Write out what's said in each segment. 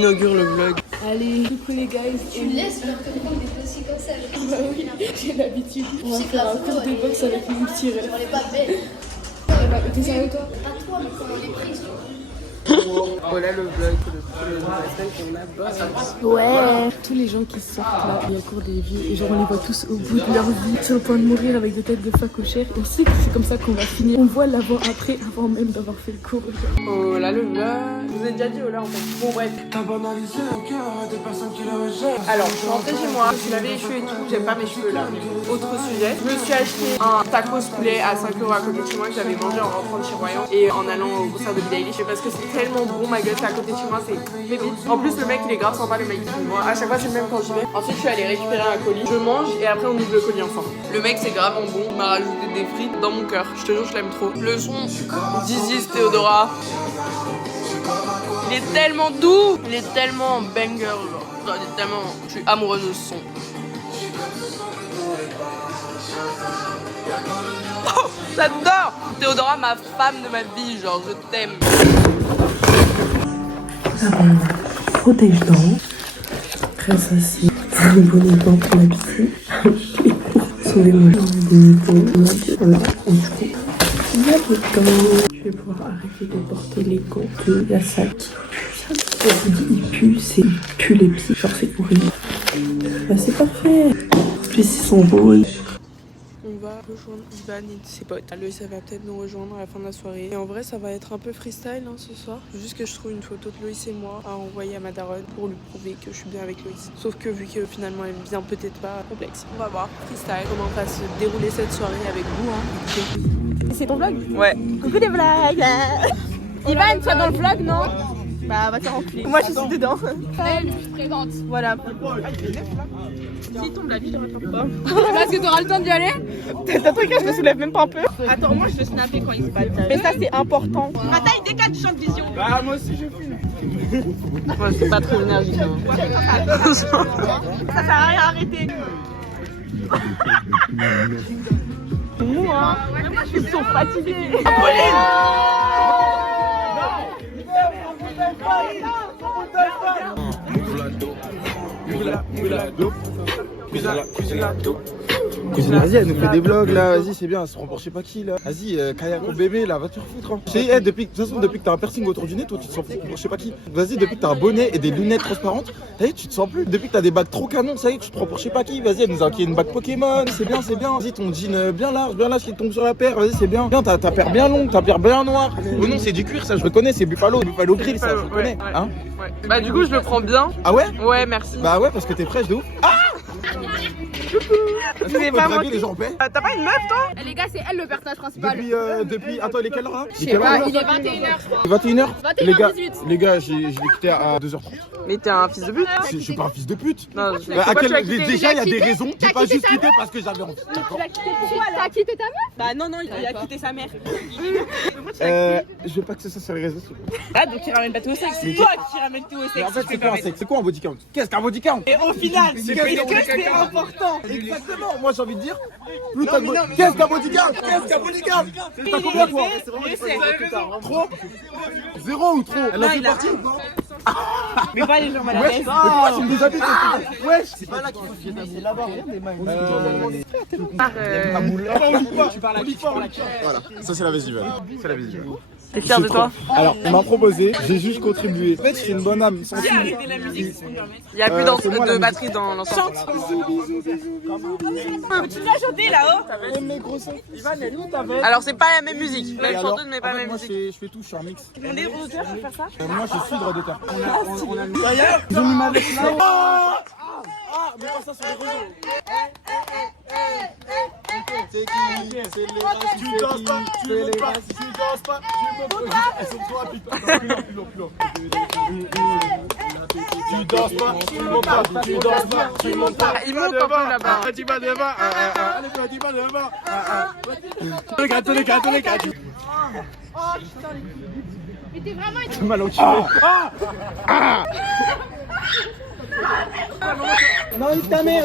inaugure le vlog. Allez, coucou les guys. Tu laisses leur comprendre des dossiers comme ça. Bah oui, j'ai l'habitude. On va faire un cours de boxe avec mon petit rêve. On est pas belle. T'es sérieux toi? Pas toi, mais comment on les prise. Voilà le vlog de la semaine qu'on a. Ouais. Tous les gens qui sortent là, il y a cours des vieux et genre on les voit tous au bout de leur vie, sur le point de mourir avec des têtes de facochères. On sait que c'est comme ça qu'on va finir. On voit l'avant-après avant même d'avoir fait le cours. Oh là le vlog. Je vous ai déjà dit oh là en fait. Bon bref. T'as banalisé au cœur des personnes qui le rejettent. Alors je suis rentrée chez moi, je me suis lavé les cheveux et tout, j'aime pas mes cheveux là. Autre sujet, je me suis acheté un tacos poulet à 5 € à côté de chez moi que j'avais mangé en rentrant de chez Royan et en allant au concert de Billie Eilish parce que c'est tellement bon ma gueule, c'est à côté de chez moi, c'est pépite. En plus le mec il est grave sympa, le mec moi à chaque fois c'est le même quand j'y vais. Ensuite je suis allée récupérer un colis, je mange et après on ouvre le colis ensemble. Le mec c'est grave bon, il m'a rajouté des frites dans mon cœur, je te jure je l'aime trop. Le son, Dizzy Théodora. Il est tellement doux, il est tellement banger genre. Il est tellement... Je suis amoureuse de ce son. Oh, j'adore Théodora, ma femme de ma vie, genre je t'aime. Protège-dents, grâce à ces bonnes dents pour l'habitude. Sauvez-moi des niveaux. Voilà, et du coup, il y a le temps. Je vais pouvoir arrêter de porter les gants de la sac. Il pue, il pue les pieds, genre c'est horrible. Bah c'est parfait. Puis ils sont beaux. On va rejoindre Ivan et ses potes. Loïs ça va peut-être nous rejoindre à la fin de la soirée. Et en vrai ça va être un peu freestyle hein, ce soir. Juste que je trouve une photo de Loïs et moi à envoyer à ma daronne pour lui prouver que je suis bien avec Loïs. Sauf que vu que finalement elle vient peut-être pas complexe. On va voir freestyle comment va se dérouler cette soirée avec vous hein. C'est ton vlog? Ouais. Coucou des vlogs. Ivan, tu vas dans le vlog non? Bah va te renculer. Moi je suis dedans. Elle, je présente. Voilà. S'il tombe la vie, je ne retombe pas. Parce que t'auras le temps d'y aller. T'as truc, je me soulève même pas un peu. Attends, moi je veux snapper quand il se bat. Mais ça c'est important. Ma taille dès que tu chantes vision. Bah moi aussi je filme. Ouais, c'est pas très énergique hein. Ça sert à rien, arrêtez. Nous hein. Moi je suis fatiguée. Vas-y, elle nous fait des vlogs là, vas-y, c'est bien, elle se prend pour je sais pas qui là. Vas-y, Kayako bébé là, va te refoutre. Hein. De toute façon, depuis que t'as un piercing autour du nez, toi tu te sens plus pour je sais pas qui. Vas-y, depuis que t'as un bonnet et des lunettes transparentes, ça y est, tu te sens plus. Depuis que t'as des bagues trop canons, ça y est, tu te prends pour je sais pas qui. Vas-y, elle nous a acquis une bague Pokémon, c'est bien, c'est bien. Vas-y, ton jean bien large qui tombe sur la paire, vas-y, c'est bien. Bien, ta paire bien longue, ta paire bien noire. Oh non, c'est du cuir, ça je reconnais, c'est Buffalo Grill, ça je reconnais. Ouais, Hein ouais. Bah du coup je le prends bien. Ah ouais? Ouais merci. Bah ouais, parce que t'es fraîche de ouf. Ah! Est-ce qu'on peut draguer les gens en paix? T'as pas une meuf toi? Eh, les gars, c'est elle le personnage principal. Depuis, attends, il est quelle heure là? Je sais pas, il est 21h, je crois. 21h? 21h18. Les gars, je l'ai quitté à 2h30. Mais t'es un fils de pute. Je suis pas un fils de pute. Non, Déjà, il y a des raisons. J'ai pas juste quitté parce que j'avais envie. T'as quitté ta meuf? Bah non, il a quitté sa mère. Je veux pas que ce soit sur les réseaux sociaux. Ah donc il ramène pas tout au sexe. C'est toi qui ramène tout au sexe. Mais en fait, c'est quoi un sexe? C'est quoi un body count? Qu'est-ce qu'un body count? Et au final, est-ce que c'est important? Exactement, moi j'ai envie de dire. Qu'est-ce qu'un body count? Qu'est-ce qu'un body count? T'as combien toi? Trop? 0 ou trop? Elle a fait partie ou pas? Mais pas les gens mal à Wesh, l'aise. mais pourquoi tu me déshabilles? Wesh, c'est pas là qu'il faut que je t'habille, là-bas, regarde les mains. Tu parles à qui? Voilà, ça c'est la vésivelle. C'est la vésivelle. T'es fier de toi? Alors, on m'a proposé, j'ai juste contribué. En fait, je suis une bonne âme, sans Il y a plus de batterie dans l'ensemble. Tu l'as chanté là-haut? Alors c'est pas la même musique. Même chanteuse mais pas la même moi, musique. je fais tout, je suis un mix. On est droit pour faire ça? Moi, je suis droit d'auteur. D'ailleurs, ils ont mis ma veste là. Ah, mais pas ça sur les réseaux. C'est qui? C'est les racistes. Tu danses pas, tu montes pas, tu danses pas, tu montes pas. Elles sont trop plus loin. Tu danses pas, tu montes pas, tu danses pas, tu montes pas. Il monte un peu là-bas. Tu vas devant, tu vas devant. Les gars. Mais t'es vraiment une... C'est mal enculé. Non, nique ta mère.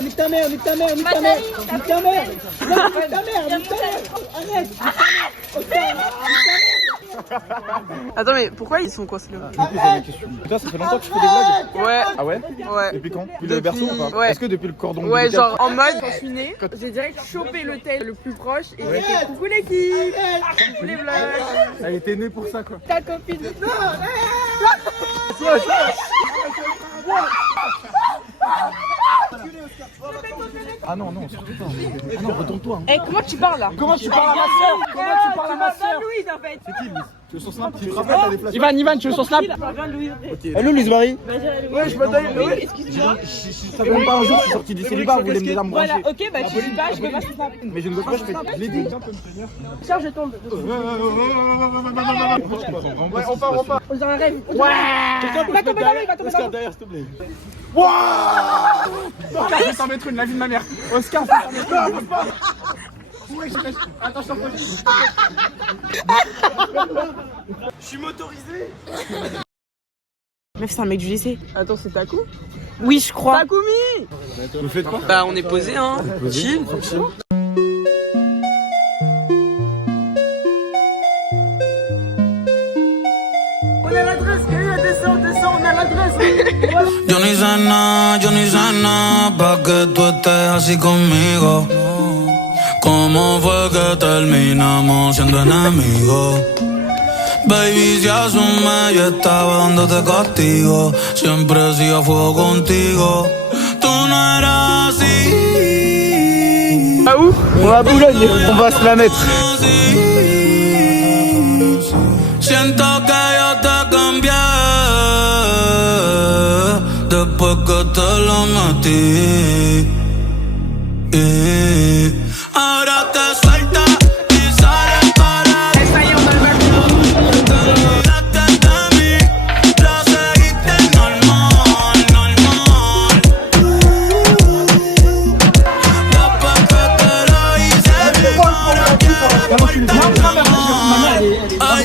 Arrête. Attends, mais pourquoi ils sont coincés là? Du coup, j'ai une question. Putain, ça fait longtemps que je fais des blagues. Ouais. Ah ouais? Ouais. Depuis quand? Depuis le berceau ou pas? Ouais. Est-ce que depuis le cordon Ouais, ombilical? genre en mode, quand je suis née, j'ai direct chopé le tel le plus proche et j'ai fait coucou l'équipe, coucou les vlogs. Elle était née pour ça, quoi. Ta copine. Ah non, non, surtout pas. Ah non, retourne-toi. Eh, comment tu parles là? Comment tu parles à ma soeur? Comment tu parles à ma soeur? Louise en fait. C'est qui, Louise? Tu veux son snap? Tu te rappelles, t'as des flashs? Ivan, tu veux son snap? Hello, Louise Marie. Ouais, je m'attends. Oui, Excuse-moi. Ça fait même pas un jour que je suis sorti du célibat, vous voulez me désambranger. Voilà, ok, bah tu dis pas, je veux pas snap. Mais je ne veux pas, je l'ai dit. Tiens, je tombe. Ouais, on part. On dirait un rêve. Quelqu'un Il va tomber dans l'eau, il va tomber dans l'eau. derrière, s'il te plaît. Oscar, je vais t'en mettre une, la vie de ma mère. Oscar, je vais t'en mettre une. Ouais, attends, je t'en prie. Je suis motorisé. Meuf, c'est un mec du lycée. Attends, c'est Taku? Oui, je crois. Takumi! Vous faites quoi? Bah, on est posé, hein. Chill. Yo ni sé nada, pa' que tú estés así conmigo. ¿Cómo fue que terminamos siendo enemigos? Baby, si asume, yo estaba dándote castigo. Siempre hacía fuego contigo. Tú no eras así. Ah où? On va à Boulogne, on va se la mettre. Siento que yo te cambié después que te lo metí. Ahora te sueltas y sales para olvidaste de mí, lo seguiste normal. Después que te lo hice, ahora quieres volver. Ay,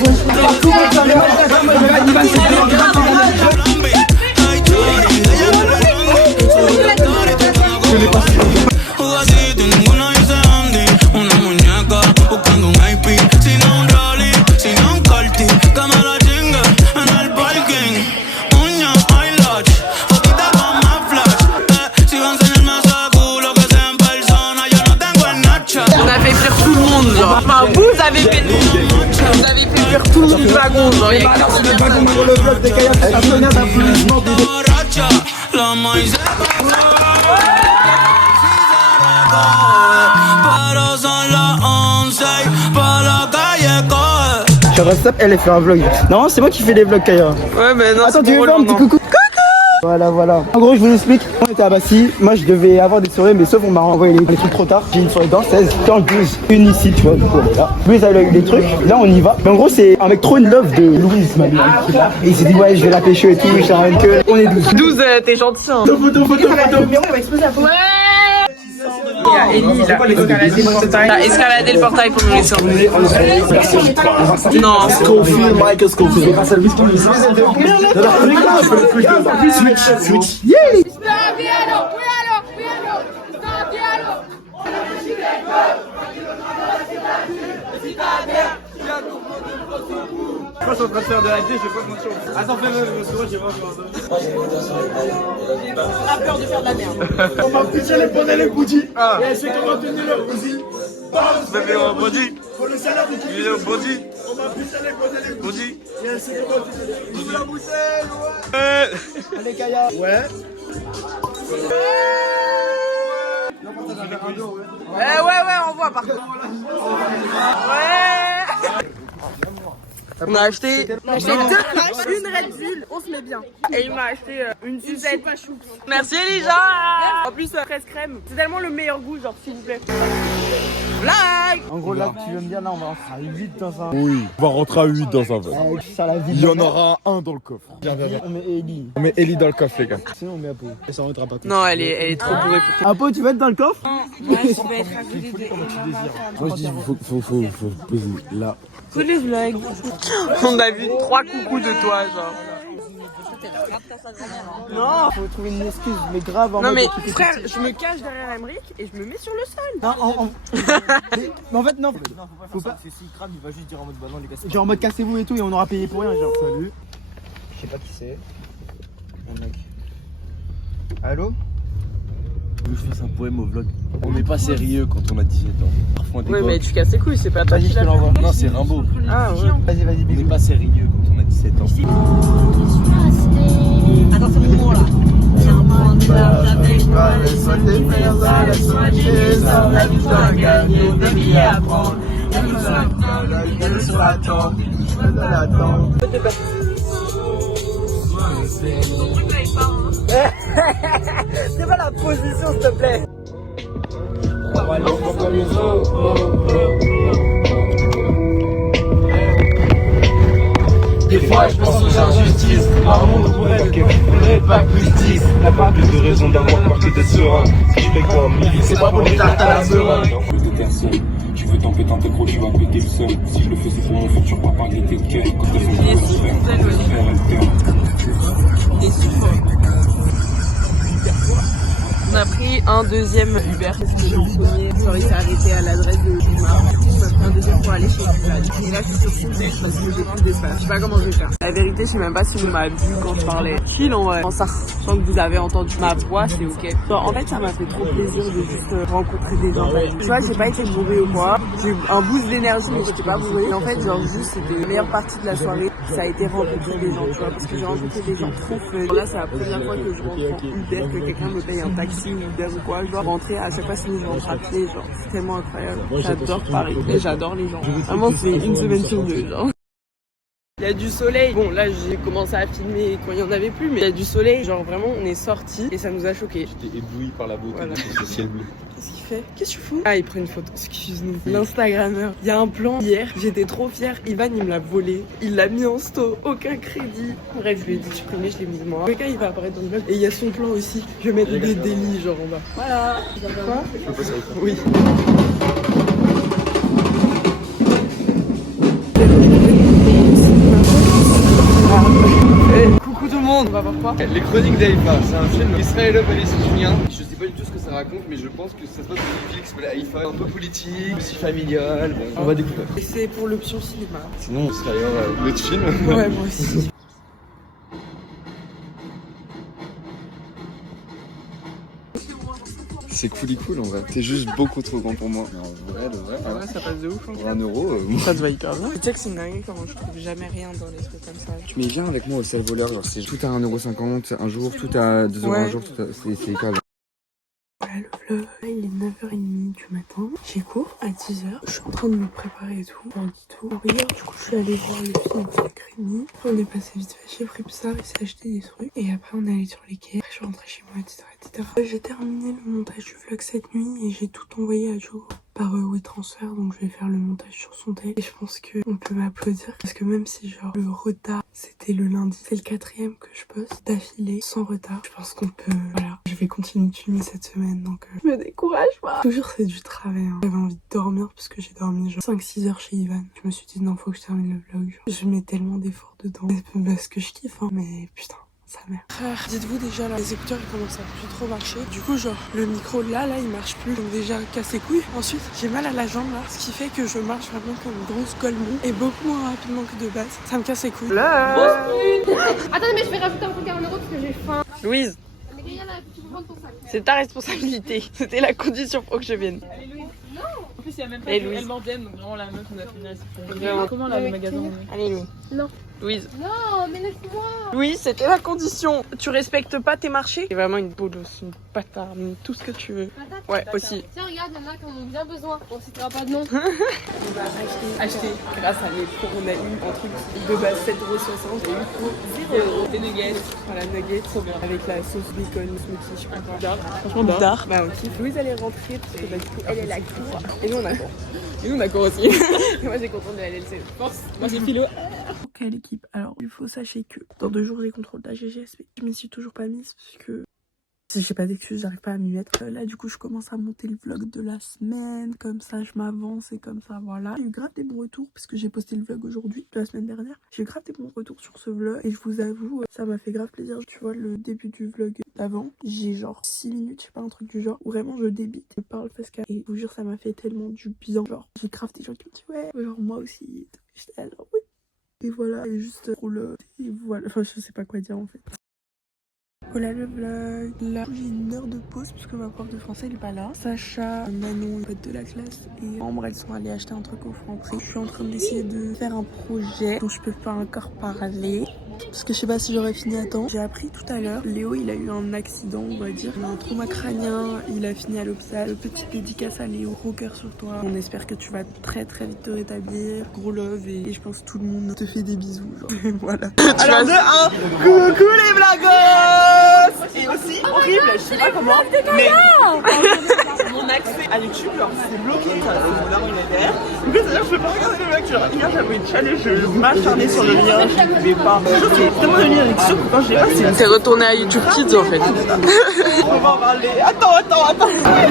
Jugacito y ninguno dice Andy. Una muñeca buscando un IP. Si no un Rolly, si no un Carti, que me la chingue en el parking. Uña, eyelash, fotita con más flash. Si va a enseñarme ese culo que sea en persona, yo no tengo el Nacha. On a fait fuir tout le monde, genre. Enfin, vous avez fait fuir tout le monde du wagon, genre. Il y a 40 personnes. Borracha, la maíz. Pero son las 11 y pa' la calle coge. Sur WhatsApp, elle fait un vlog. Non, c'est moi qui fais les vlogs, Kaya. Ouais, mais non, Attends, c'est tu veux pour faire un Roland, petit coucou? Voilà. En gros, je vous explique. On était à Bassy. Moi, je devais avoir des soirées, mais sauf on m'a renvoyé les trucs trop tard. J'ai une soirée dans 16, dans le 12. Une ici, tu vois. Du coup, elle est là. Louise a eu les trucs. Là, on y va. Mais en gros, c'est un mec trop in love de Louise, ma mère. Et il s'est dit, ouais, je vais la pécho et tout. Je suis avec eux. On est 12. 12, t'es gentil, hein. Photo. Il y a Ellie, il a escaladé le portail. Il a escaladé le portail pour nous laisser en Non, Scofield, Michael Scofield. Grâce à Louise qui nous laisse. Switch. Yeah! Moi, je suis en train de faire de la D, je vais pas te mentir. Attends, fais-le, parce que moi, j'ai on a peur de faire de la merde. On m'a pitché les bonnets, les goodies. Et elle sait comment tenir le goodies. Bébé, on body. Faut le salaire du Il est au body. On m'a pitché les bonnets, les goodies. Body. Et elle sait comment tenir le goodies. La bouteille, ouais. Allez, Kaya. Ouais. Ouais, on voit par contre. Ouais. On a acheté 2 crashs, une Red Bull, on se met bien. Et il m'a acheté une Suzette. Merci Elisa. En plus, fraise crème. C'est tellement le meilleur goût, genre s'il vous plaît. Blague. En gros, là, tu veux me dire, là, on va rentrer à 8 dans un. Oui, on va rentrer à 8 dans un verre. Ça, la vie. Il y en aura un dans le coffre. On met Ellie. On met Ellie dans le coffre, les gars. Sinon, on met Apo. Et ça rentrera pas tout. Non, elle est trop bourrée pour Apo, tu veux être dans le coffre? Moi, je vais être à côté de. Moi, je dis, faut poser là. Tous les vlogs. On a vu 3 coucous de toi, genre. Non, faut trouver une excuse, mais grave en Non mode mais tu fais frère, sortir. je me cache derrière Emric et je me mets sur le sol. Non, mais en fait, non, faut pas. S'il crame, il va juste dire en mode bah non, les gars, c'est Genre en mode cassez-vous et tout, et on aura payé pour rien. Genre, salut. Je sais pas qui c'est. Un mec. Allô? Je fasse un poème au vlog. On n'est pas sérieux quand on a 17 ans. Parfois on Oui déconne. mais tu casses les couilles, c'est pas toi Vas-y, qui je te l'as l'envoie. Non, c'est Rimbaud. Ah ouais. Vas-y, On n'est bisous. pas sérieux quand on a 17 ans. Attends, c'est mon moment là. Tiens, prends de l'argent avec moi, Laisse-moi te faire ça, laisse-moi te ça, la vie à gagner, des billets à prendre. Elle sur la tente, je me donne la tente. C'est pas la position, s'il te plaît. Des fois je pense aux injustices. Un monde pour elle qui ferait pas plus 10. N'a pas plus de raison d'avoir peur que d'être serein. Si je fais quoi, c'est pas pour les tartes à la serein. De personne. Tu veux t'en péter un peu trop, tu vas péter le seul. Si je le fais, c'est pour mon futur papa, il était de cœur. Quand t'es son On a pris un deuxième Uber parce que le premier, genre il s'est arrêté à l'adresse de Limar. Du coup, on a pris un deuxième pour aller chez Bilal. Et là, je suis sur Fontaine parce que j'ai plus d'espace. Je sais pas comment je vais faire. La vérité, je sais même pas si on m'a vu quand je parlais. Chill en vrai. En sachant que vous avez entendu ma voix, c'est ok. Genre, en fait, ça m'a fait trop plaisir de juste rencontrer des gens. Tu vois, j'ai pas été bourrée ou quoi. J'ai eu un boost d'énergie, mais j'étais pas bourrée. Et en fait, genre, juste, c'était la meilleure partie de la soirée. Ça a été rencontrer des gens, tu vois, parce que j'ai rencontré des gens trop fun. Là, c'est la première fois que je rentre en Uber, que quelqu'un me paye un taxi ou Uber ou quoi. Je dois rentrer à chaque fois, sinon je rentre à pied, genre, c'est tellement incroyable. J'adore Paris et j'adore les gens. Vraiment, c'est une semaine sur deux, genre. Il y a du soleil. Bon, là, j'ai commencé à filmer quand il y en avait plus, mais il y a du soleil. Genre, vraiment, on est sortis et ça nous a choqués. J'étais ébloui par la beauté de ce ciel bleu. Qu'est-ce qu'il fait? Qu'est-ce que tu fous? Ah, il prend une photo. Excuse-nous. L'Instagrammeur. Il y a un plan hier. J'étais trop fière. Ivan, il me l'a volé. Il l'a mis en sto. Aucun crédit. Bref, je lui ai dit, tu connais, je l'ai mis moi. Le gars, il va apparaître dans le vlog. Et il y a son plan aussi. Je vais mettre des délits, genre en bas. Voilà. Quoi? Je peux passer avec toi. Oui. Coucou tout le monde. On va voir quoi? Les Chroniques d'Haïfa, c'est un film israélo-palestinien. Je sais pas du tout ce que ça raconte, mais je pense que ça se passe dans une ville qui s'appelle Haïfa. Un peu politique, aussi familial. Bon, on va découvrir. Et c'est pour l'option cinéma. Sinon, on serait ailleurs l'autre film. Ouais, moi aussi. C'est cool en vrai. T'es juste beaucoup trop grand pour moi. Mais en vrai, Ah ouais, ça passe de ouf. Hein. pour 1 euro. Ça te va hyper bien. Tu sais que c'est une dinguerie comment je trouve jamais rien dans les trucs comme ça. Mais viens avec moi au sel voleur, genre c'est tout à 1,50€ un jour, tout à 2€ Ouais. un jour, c'est hyper bien. Voilà le vlog, là il est 9h30 du matin, j'ai cours à 10h, je suis en train de me préparer et tout, on dit tout. Alors hier du coup je suis allée voir le film avec Rémi, on est passé vite fait chez Fripsar, il s'est acheté des trucs, et après on est allé sur les quais, après je suis rentrée chez moi, etc. J'ai terminé le montage du vlog cette nuit et j'ai tout envoyé à Joe par WeTransfer, donc je vais faire le montage sur son tel et je pense que on peut m'applaudir parce que même si genre le retard c'était le lundi, c'est le 4e que je poste d'affilée sans retard, je pense qu'on peut, voilà, je vais continuer de filmer cette semaine donc je me décourage pas. Toujours c'est du travail, hein. J'avais envie de dormir parce que j'ai dormi genre 5-6 heures chez Ivan, je me suis dit non faut que je termine le vlog, je mets tellement d'efforts dedans parce que je kiffe hein, mais putain sa mère. Frère, dites-vous déjà là, les écouteurs ils commencent à plus trop marcher. Du coup genre le micro là il marche plus. Donc déjà casse les couilles. Ensuite j'ai mal à la jambe là. Ce qui fait que je marche vraiment comme une grosse golemon. Et beaucoup moins rapidement que de base. Ça me casse les couilles. Là. Attendez, mais je vais rajouter un truc à 1€ parce que j'ai faim. Louise, Mais Gaïa, tu peux prendre ton sac. c'est ta responsabilité. C'était la condition pour que je vienne. Allez, Louise. Non. En plus, il y a même pas Et de Louise. elle m'ordonne, donc vraiment la meuf nous a fait une réception. Vraiment. Comment là, le magasin? Allez Louise. Non. Louise. Non, mais laisse-moi. Oui, c'était la condition. Tu respectes pas tes marchés. C'est vraiment une bolosse, une patarde, tout ce que tu veux. Patate. Ouais, aussi. Tiens, regarde, il y en a qui en ont bien besoin. On citera pas de nom. On va acheter grâce à les pros. On a eu un truc de base 7,60€. J'ai eu pour 0€. Des nuggets. Voilà, nuggets, trop bien. Avec la sauce bacon, smoothie, je sais pas quoi. Franchement, d'art. Bah, on kiffe. Louise, elle est rentrée parce que bah, du coup, elle est la cour. Et nous, on a cours. Et nous, on a cours aussi. Et moi, j'ai content de la LLC. Force. Moi, j'ai philo. Ok l'équipe, alors il faut sachez que dans 2 jours j'ai contrôle de la GGSP. Je m'y suis toujours pas mise parce que Si j'ai pas d'excuses, j'arrive pas à m'y mettre. Là du coup je commence à monter le vlog de la semaine, comme ça je m'avance et comme ça voilà. J'ai eu grave des bons retours parce que j'ai posté le vlog aujourd'hui, la semaine dernière. J'ai eu grave des bons retours sur ce vlog et je vous avoue, ça m'a fait grave plaisir. Tu vois le début du vlog d'avant, j'ai genre 6 minutes, je sais pas, un truc du genre, où vraiment je débite, je parle parce que, et je vous jure ça m'a fait tellement du bien. Genre j'ai grave des gens qui me disent ouais, genre moi aussi, j'étais là genre oui. Et voilà, et juste roule, et voilà, enfin je sais pas quoi dire en fait. Voilà le vlog. Là j'ai une heure de pause parce que ma prof de français elle est pas là. Sacha, Manon, une pote de la classe et Ambre, elles sont allées acheter un truc au Franprix. Je suis en train d'essayer de faire un projet dont je peux pas encore parler parce que je sais pas si j'aurais fini à temps. J'ai appris tout à l'heure, Léo il a eu un accident on va dire. Il a un trauma crânien, il a fini à l'hôpital. Petite dédicace à Léo, gros cœur sur toi. On espère que tu vas très très vite te rétablir. Gros love et je pense que tout le monde te fait des bisous genre. Voilà. Alors de 1, coucou les blagos. Et aussi horrible, je sais pas comment, mais mon accès à YouTube genre c'est bloqué, ça, mon daron il est derrière. Du coup c'est-à-dire je peux pas regarder les vlogs, genre hier j'avais une challenge, je m'acharnais sur le lien, je pouvais pas. C'est tellement de lien avec sûr que quand je l'ai pas c'est... T'es retourné à YouTube Kids en fait. On va en parler, attends.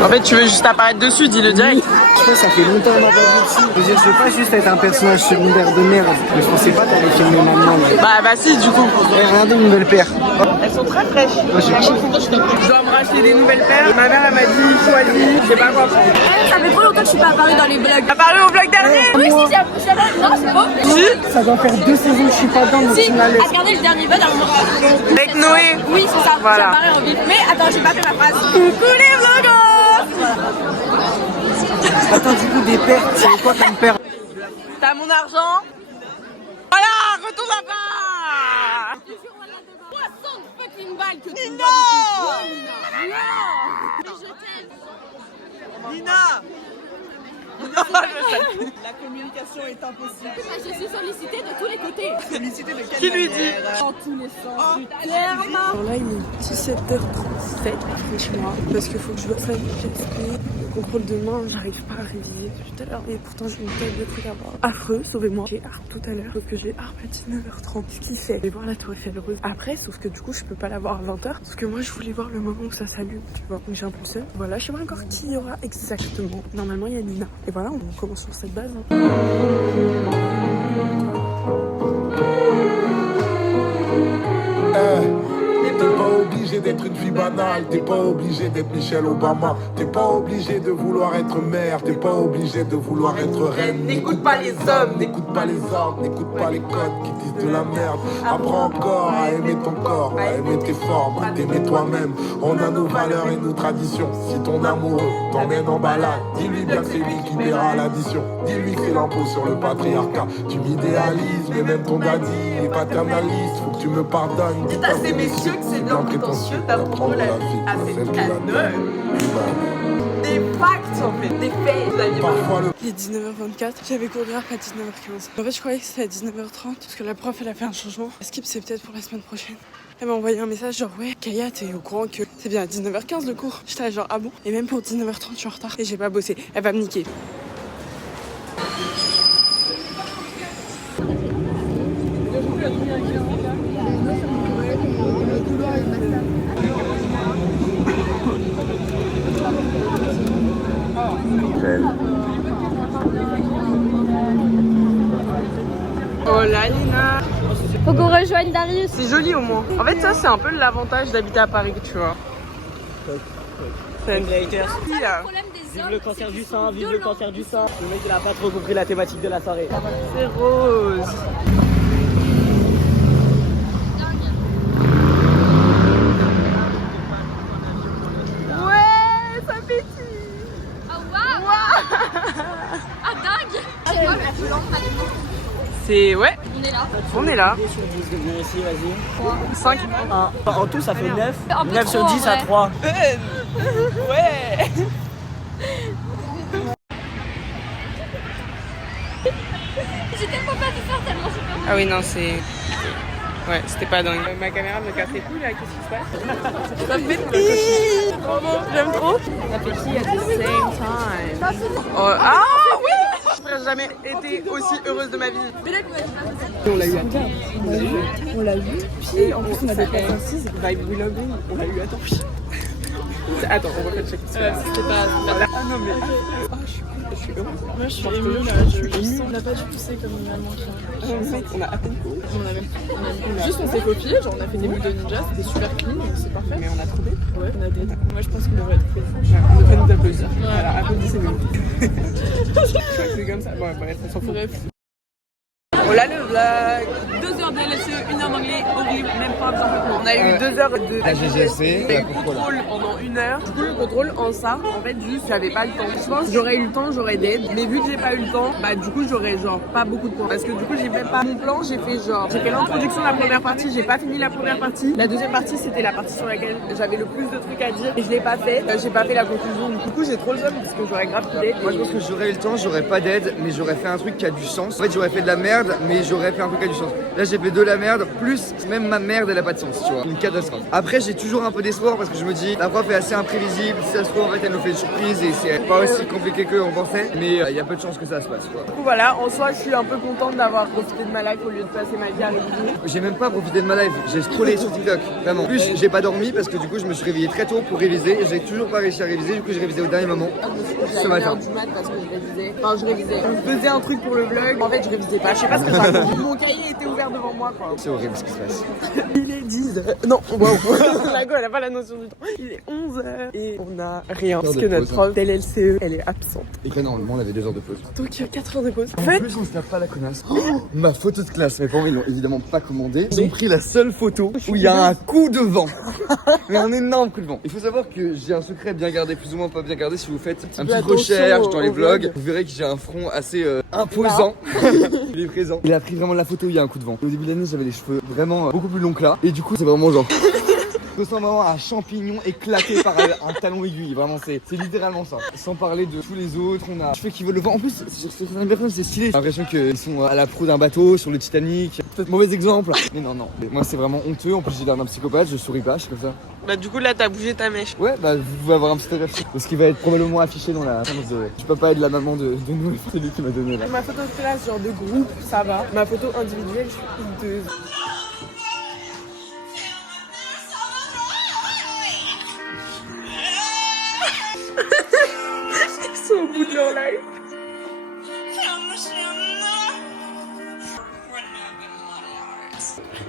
En fait tu veux juste apparaître dessus, dis-le direct. Je pense que ça fait longtemps qu'on m'a pas vu dessus. Je veux dire, je veux pas juste être un personnage secondaire de merde. Mais je pensais pas t'allais filmer maintenant là. Bah si du coup. Ouais, regardez une nouvelle paire. Elles sont très fraîches. Moi j'ai kiffé. Je dois me racheter des nouvelles paires. Ma mère elle m'a dit choisis, je sais pas quoi prendre. Ça fait trop longtemps que je suis pas apparue dans les vlogs. T'as parlé au vlog dernier? Oui, si, j'ai non, c'est bon. Si. Ça doit faire 2 saisons que je suis pas dedans, donc Si, tu me la laisses. regardez le dernier vlog à un moment. Avec Noé. Oui, c'est ça, Voilà. j'apparais en vif. Mais attends, j'ai pas fait ma phrase. Coucou les vloggers. Attends, du coup, des paires, c'est quoi comme paire? T'as mon argent? Voilà, retourne là-bas. 60 fucking balles que tu Nina. Nina. La communication est impossible. Je suis sollicitée de tous les côtés. Sollicité de quelle Qui lui dit? Dans tous les sens du terme. Alors là il est 17h37 chez moi parce qu'il faut que je bosse avec le contrôle demain, j'arrive pas à réviser depuis tout à l'heure et pourtant j'ai une tête de trucs à voir. Affreux, sauvez-moi. J'ai harpe tout à l'heure sauf que j'ai harpe à 19h30. Ce qui fait, je vais voir la tour Eiffel rose après sauf que du coup je peux pas la voir à 20h parce que moi je voulais voir le moment où ça s'allume, tu vois. Donc j'ai un peu seul. Voilà, je sais pas encore qui il y aura exactement. Normalement il y a Nina. Et voilà, on commence sur cette base. T'es pas obligé d'être une fille banale, t'es pas obligé d'être Michelle Obama, t'es pas obligé de vouloir être mère, t'es pas obligé de vouloir être reine. N'écoute pas les hommes. N'écoute pas les ordres, n'écoute pas les codes qui disent de la merde. Apprends encore à aimer ton corps, à aimer tes formes, à t'aimer toi-même. On a nos valeurs et nos traditions. Si ton amoureux t'emmène en balade, dis-lui bien que c'est lui qui paiera l'addition. Dis-lui que c'est l'impôt sur le patriarcat. Tu m'idéalises, mais même ton daddy est paternaliste. Faut que tu me pardonnes. Dites à ces messieurs que c'est bien prétentieux d'apprendre la vie à cette canonne. Des facts en fait, des faits. Vous aviez Parfois le Il est 19h24, j'avais cours de harpe à 19h15. En fait je croyais que c'était à 19h30 parce que la prof elle a fait un changement. Skip c'est peut-être pour la semaine prochaine. Elle m'a envoyé un message genre ouais Kaya t'es au courant que c'est bien à 19h15 le cours. J'étais là genre ah bon. Et même pour 19h30 je suis en retard et j'ai pas bossé. Elle va me niquer. Oh là Nina. Faut qu'on rejoigne Darius. C'est joli au moins. En fait ça c'est un peu l'avantage d'habiter à Paris tu vois. Fuck les haters. Problème des Vive hommes, le cancer c'est du qu'ils sein, sont vive le violents. cancer du sein. Le mec il a pas trop compris la thématique de la soirée. C'est rose. Ouais, ça pétille. Ah waouh. Ah dingue. C'est quoi la plus lente maintenant? C'est ouais, On est là. on est là. 10 sur 10 de venir ici, vas-y. 5. En tout ça fait 9. Un peu 9 sur trop, 10 en à vrai. 3. Ouais. J'ai tellement pas de faire tellement super. Ah oui non c'est... Ouais c'était pas dingue. Ma caméra me casse les couilles là, qu'est-ce qui se passe? Ça pétille. Trop bon, j'aime trop. Ça pétille at the same time. Oh, ah oui. Je n'aurais jamais été aussi heureuse de ma vie. On l'a eu à temps. On l'a eu. Puis en plus on a des places assises. Vibe We Love You. On l'a eu à temps. Attends, on va faire check. C'était pas. Ah non, mais. Ah, je suis heureuse. Moi, je suis émue là. On n'a pas dû pousser comme une maman qui a. Mec, on a à peine couru. On a même. Juste, on s'est copié. Genre, on a fait des moves de ninja. C'était super clean. Donc, c'est parfait. Mais on a trouvé. Ouais, on a des. Moi, je pense qu'on devrait être fait. On devrait nous applaudir. Ouais. Voilà, applaudissez-nous. Je crois que c'est comme ça. Bon, bref, on s'en fout. Bref. Voilà le vlog. 2 heures de LSE, 1 heure d'anglais, horrible, même pas besoin de cours. On a eu 2 heures de AGGC, on a eu contrôle pendant 1 heure. Du coup, le contrôle en ça, en fait, juste j'avais pas le temps. Je pense que j'aurais eu le temps, j'aurais d'aide. Mais vu que j'ai pas eu le temps, bah du coup, j'aurais genre pas beaucoup de points. Parce que du coup, j'ai même pas mon plan, j'ai fait l'introduction de la première partie, j'ai pas fini la première partie. La deuxième partie, c'était la partie sur laquelle j'avais le plus de trucs à dire et je l'ai pas fait. J'ai pas fait la conclusion. Du coup, j'ai trop le seum parce que j'aurais grave coulé. Moi je pense que j'aurais eu le temps, j'aurais pas d'aide, mais j'aurais fait un truc qui a du sens. En fait j'aurais fait de la merde, mais j'aurais fait un truc qui a du sens. Là j'ai fait de la merde, plus même ma merde elle a pas de sens, tu vois. Une catastrophe. Après j'ai toujours un peu d'espoir parce que je me dis, la prof est assez imprévisible, si ça se trouve en fait elle nous fait une surprise et c'est pas aussi compliqué qu'on pensait, mais il y a peu de chances que ça se passe, quoi. Du coup, voilà, en soi, je suis un peu contente d'avoir profité de ma life au lieu de passer ma vie à réviser. J'ai même pas profité de ma life, j'ai scrollé sur TikTok, vraiment. En plus j'ai pas dormi parce que du coup je me suis réveillé très tôt pour réviser et j'ai toujours pas réussi à réviser, du coup j'ai révisé au dernier moment. Ce matin. Du mat parce que je révisais. Enfin, je révisais. Je faisais un truc pour le vlog. En fait, je révisais pas. Je sais pas ce que ça raconte. Mon cahier était ouvert devant moi, quoi. C'est horrible ce qui se passe. Il est 10h. Non, waouh. La go, elle a pas la notion du temps. Il est 11h. Et on a rien. Parce que notre prof, telle LCE, elle est absente. Et que normalement on avait 2 heures de pause. Donc, il y a 4 heures de pause. En plus on se tape pas la connasse. Ma photo de classe, mes parents ils l'ont évidemment pas commandé. Ils ont pris la seule photo où il y a un coup de vent. Mais un énorme coup de vent. Il faut savoir que j'ai un secret bien gardé, plus ou moins pas bien gardé. Si vous faites un petit recherche dans les vlogs, vous verrez que j'ai un front assez imposant. Il est présent. Il a pris vraiment la photo où il y a un coup de vent. Au début de l'année j'avais les cheveux vraiment beaucoup plus longs que là. Et du coup c'est vraiment genre... Je sens vraiment un champignon éclaté par un talon aiguille, vraiment c'est littéralement ça. Sans parler de tous les autres, on a cheveux qui veulent le vent. En plus, sur certaines personnes c'est stylé. J'ai l'impression qu'ils sont à la proue d'un bateau sur le Titanic. Peut-être mauvais exemple. Mais non, moi c'est vraiment honteux. En plus j'ai l'air d'un psychopathe, je souris pas, je suis comme ça. Bah, du coup, là, t'as bougé ta mèche. Ouais, bah vous pouvez avoir un petit aperçu de ce qui va être probablement affiché dans la séance de... Je peux pas être la maman de nous, c'est lui qui m'a donné là. Ma photo de classe, genre de groupe, ça va. Ma photo individuelle, je suis hideuse. Ils sont au bout de leur life.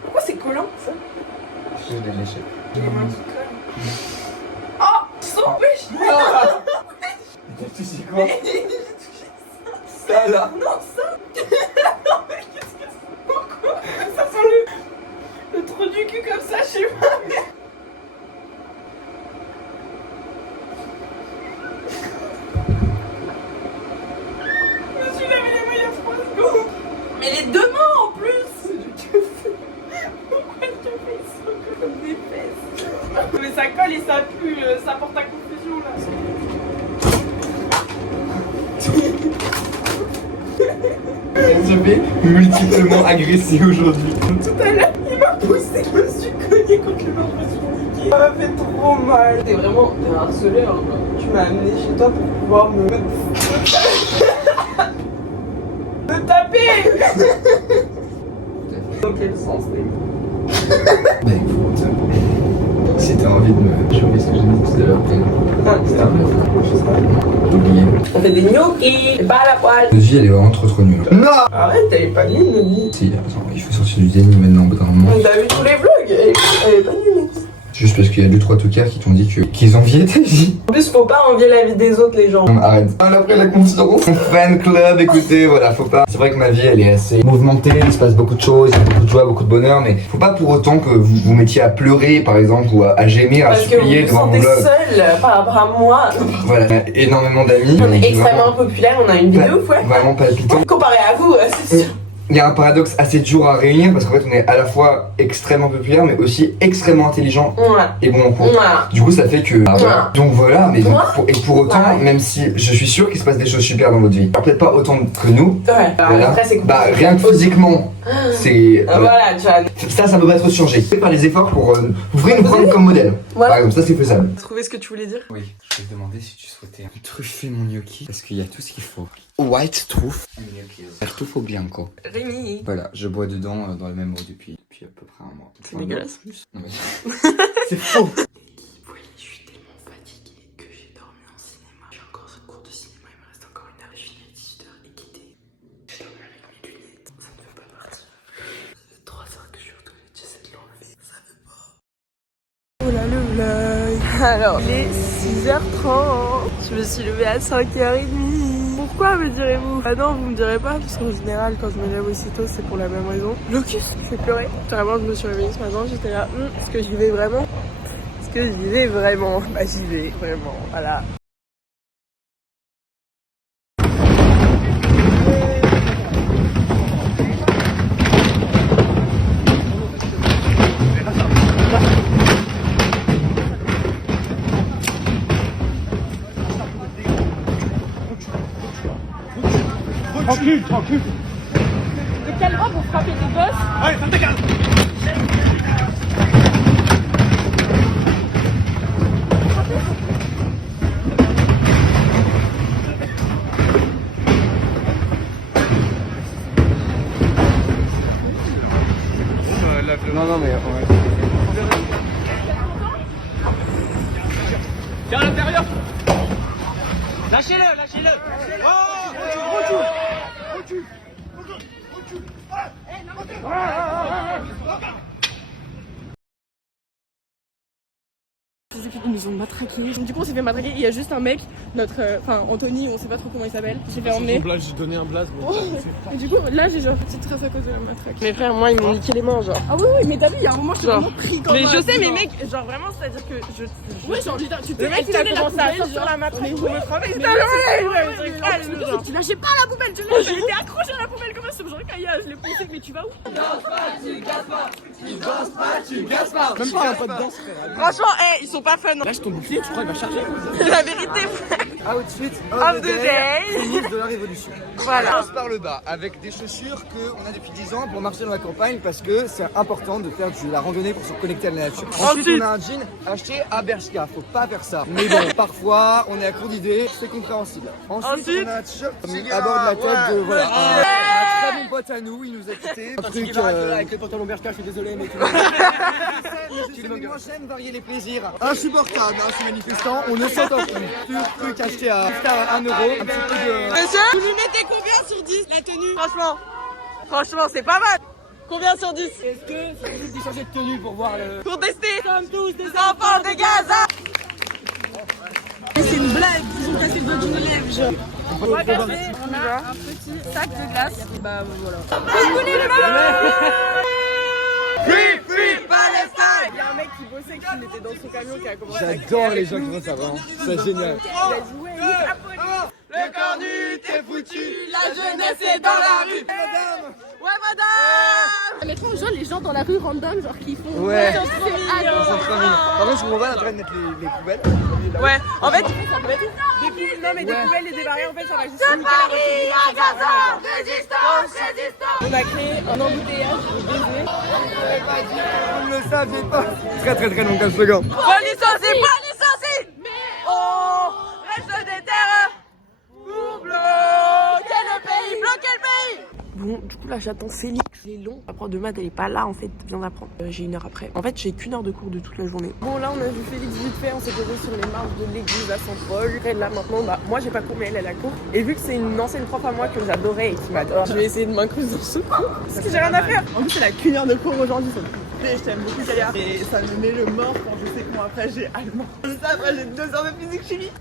Pourquoi c'est collant ça? Je vais lécher. J'ai les mains qui collent. Oh! Sans wesh! Tu sais quoi? Ça là! Non, ça! Non, mais qu'est-ce que c'est? Pourquoi? Ça sent le trou du cul comme ça, je sais pas, mais... Je me suis lavé les mains il y a 3 secondes! Mais les deux mains en plus! C'est du café! Pourquoi le café il sent comme des fesses? Mais ça colle et ça pue, ça porte à confusion là! Je vais multiplement agressé aujourd'hui. Tout à l'heure, il m'a poussé, je me suis cogné contre le mur, je me suis niqué. Ça m'a fait trop mal. T'es vraiment un harceleur, quoi. Tu m'as amené chez toi pour pouvoir me taper. Dans quel sens, Bah écoute, si t'as envie de me chauffer ce que j'ai dit tout à l'heure, c'est un peu. J'ai oublié. On fait des gnocchis, pas à la poêle. Notre vie elle est vraiment trop nulle. Non! Arrête, t'avais pas nul, Noni. Si, attends, il faut sortir du déni maintenant au bout d'un moment. On a vu tous les vlogs, elle est pas nulle. Juste parce qu'il y a 2-3 tocards qui t'ont dit qu'ils enviaient ta vie. En plus, faut pas envier la vie des autres, les gens. Non, arrête. Après la conscience. Mon fan club, écoutez, voilà, faut pas. C'est vrai que ma vie elle est assez mouvementée, il se passe beaucoup de choses, il y a beaucoup de joie, beaucoup de bonheur, mais faut pas pour autant que vous vous mettiez à pleurer par exemple ou à gémir, à supplier devant mon Parce que vous vous blog. sentez seul par rapport à moi. Voilà, on a énormément d'amis. On est qui extrêmement vraiment populaire, on a une vidéo, ouais. Vraiment palpitant. Comparé à vous, c'est sûr. Il y a un paradoxe assez dur à réunir parce qu'en fait on est à la fois extrêmement populaire mais aussi extrêmement intelligent Voilà. et bon en cours. Voilà. Du coup ça fait que voilà. Voilà. Donc voilà, mais donc, Voilà. et pour autant Ouais. même si je suis sûr qu'il se passe des choses super dans votre vie, alors peut-être pas autant que nous. Ouais. Voilà. Après, c'est Bah rien que physiquement, c'est Voilà, tu vois. ça peut pas trop changer. Faites par les efforts pour vous pouvez nous prendre comme modèle. Voilà. Par exemple ça c'est faisable. Trouver ce que tu voulais dire. Oui, je vais te demander si tu souhaitais truffer mon gnocchi parce qu'il y a tout ce qu'il faut. White truffe, Artufo bianco. Rémi. Voilà, je bois dedans dans le même eau depuis à peu près un mois. C'est dégueulasse. Non, mais... c'est faux. Je suis tellement fatiguée. Alors, il est 6h30. Je me suis levée à 5h30. Pourquoi me direz-vous? Ah non, vous me direz pas, parce qu'en général, quand je me lève aussitôt, c'est pour la même raison. Locus, je vais pleurer. Vraiment, je me suis réveillée ce matin, j'étais là, est-ce que j'y vais vraiment? Est-ce que j'y vais vraiment? Bah, j'y vais, vraiment, voilà. Tranquille, tranquille. De quel droit vous frappez des gosses? Allez, ferme ta gueule. Non, mais ouais. Tiens, à l'intérieur. Lâchez-le, lâchez-le. Ils nous ont matraqués. Du coup, on s'est fait matraquer. Il y a juste un mec, enfin Anthony, on sait pas trop comment il s'appelle. J'ai fait emmener. J'ai donné un blaze. Et du coup, là, j'ai genre une petite trace à cause de la matraque. Mes frères, moi, ils m'ont niqué les mains, genre. Ah oui, mais t'as vu, il y a un moment, je suis vraiment pris comme. Mais je sais, mais mec, genre vraiment, c'est-à-dire que je. Ouais, genre, tu le mec, il a commencé à sortir la matraque pour me frapper. Tu lâchais pas la poubelle, tu l'as. J'ai été accroché à la poubelle comme ça, c'est genre caillasse, je l'ai poussé, mais tu vas où? Tu gasses pas. Même pas un pas de danse, frère. Franchement, ils sont pas fun. Lâche ton bouclier, tu crois qu'il va charger? La vérité, frère. Outfit Of the day. Féministe de la révolution. Voilà. On commence par le bas avec des chaussures qu'on a depuis 10 ans pour marcher dans la campagne parce que c'est important de faire de la randonnée pour se connecter à la nature. Ensuite, on a un jean acheté à Bershka. Faut pas faire ça. Mais bon, parfois, on est à court d'idées, c'est compréhensible. Ensuite, on a un t-shirt à bord de la tête de voilà. Un très bon pote à nous, il nous a quittés. Un truc avec les pantalons Bershka, je suis désolé, mais moi j'aime varier les plaisirs. Insupportable, hein, ces manifestants, on ne s'entend plus. Truc acheté à 1 euro, un petit peu de... Monsieur, vous lui mettez combien sur 10 la tenue? Franchement, c'est pas mal. Combien sur 10? Est-ce que c'est juste de changer de tenue pour voir le... Pour tester. Nous sommes tous des enfants de Gaza. C'est une blague, ils ont cassé le dos d'une lèvre, genre. Regardez, on a un petit sac de glace. Et bah voilà. Free Palestine! Il y a un mec qui bossait, qui était dans son camion, qui a commencé à... J'adore les gens qui font ça, vraiment. C'est génial. Il a joué, il a police. Le cornu t'es foutu, la jeunesse est dans la rue. Madame! Ouais, madame! Mettons, genre, les gens dans la rue random, genre, qui font. Ouais. C'est Ils sont trop mignons. Par contre, je comprends pas l'intérêt de mettre les poubelles. Ouais, en fait, des poubelles et des barrières, en fait, ça va juste niquer la voiture. À Gaza! Résistance! On a créé un embouteillage de baiser. Vous ne le saviez pas. Très long comme slogan. Pas licencié! On reste des terres pour bloquer le pays! Bon, du coup là j'attends Félix, il est long. La prof de maths elle est pas là en fait, vient d'apprendre. J'ai 1 heure après. En fait j'ai qu'1 heure de cours de toute la journée. Bon là on a vu Félix vite fait, on s'est posé sur les marches de l'église à Saint-Paul. Et là maintenant, bah moi j'ai pas cours mais elle a cours. Et vu que c'est une ancienne prof à moi que j'adorais et qui m'adore, je vais essayer de m'incruster dans ce cours. Parce que j'ai rien à faire. En plus elle a qu'1 heure de cours aujourd'hui. Je t'aime beaucoup Galia. Et ça me met le mort quand je sais que moi après j'ai allemand. Ça après j'ai 2 heures de physique chimie.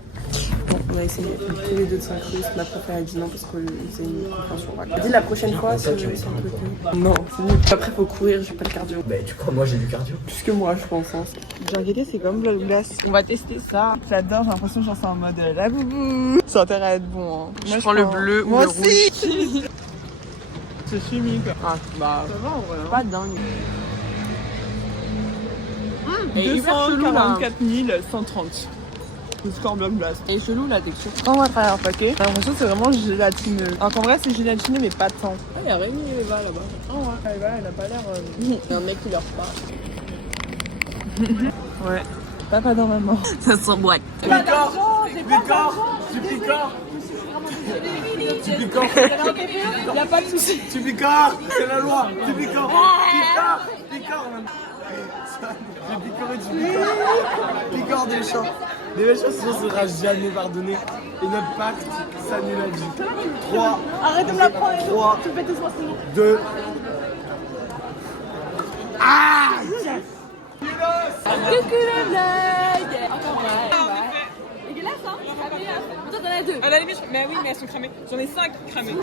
Bon, on a essayé tous les deux de s'incruster. Ma prof a dit non parce que c'est une compréhension orale. Elle a dit la prochaine fois si je vais s'incruster. Non, c'est nul. Après faut courir, j'ai pas le cardio. Bah tu crois moi j'ai du cardio. Plus que moi je pense. Hein. J'ai inquiété, c'est comme la glace. On va tester ça. J'adore, j'ai l'impression que j'en suis en mode la boubou. Ça a intérêt à être bon. Hein. Moi, je prends le bleu ou le rouge. Moi aussi. C'est chimique. Ah bah ça va en vrai. Pas dingue. 244 130. Le score bloc blast. Et chelou la texture. Quand on va travailler un paquet, j'ai l'impression que c'est vraiment gélatineux. Alors qu'en vrai c'est gélatineux mais pas tant. Ah il y a Rémi et Eva là-bas. Ah ouais. Eva elle a pas l'air... Il y a un mec qui leur parle. Ouais. Papa dans maman. Ça sent boîte. Tu picores. Il y a pas de soucis. Tu picores, c'est la loi. Tu picores. Picores. J'ai picoré du picor. Picor des méchants. Les méchants sinon ça sera jamais pardonné. Et notre pacte, ça nous l'a dit. 3. Arrête de me la prendre. 3. Tu fais tes soins sinon. 2. Ah yes. Coucou la blague. Encore ouais. Dégueulasse hein. Cramé. Toi t'en as 2. À la limite, mais oui, mais elles sont cramées. J'en ai 5 cramées.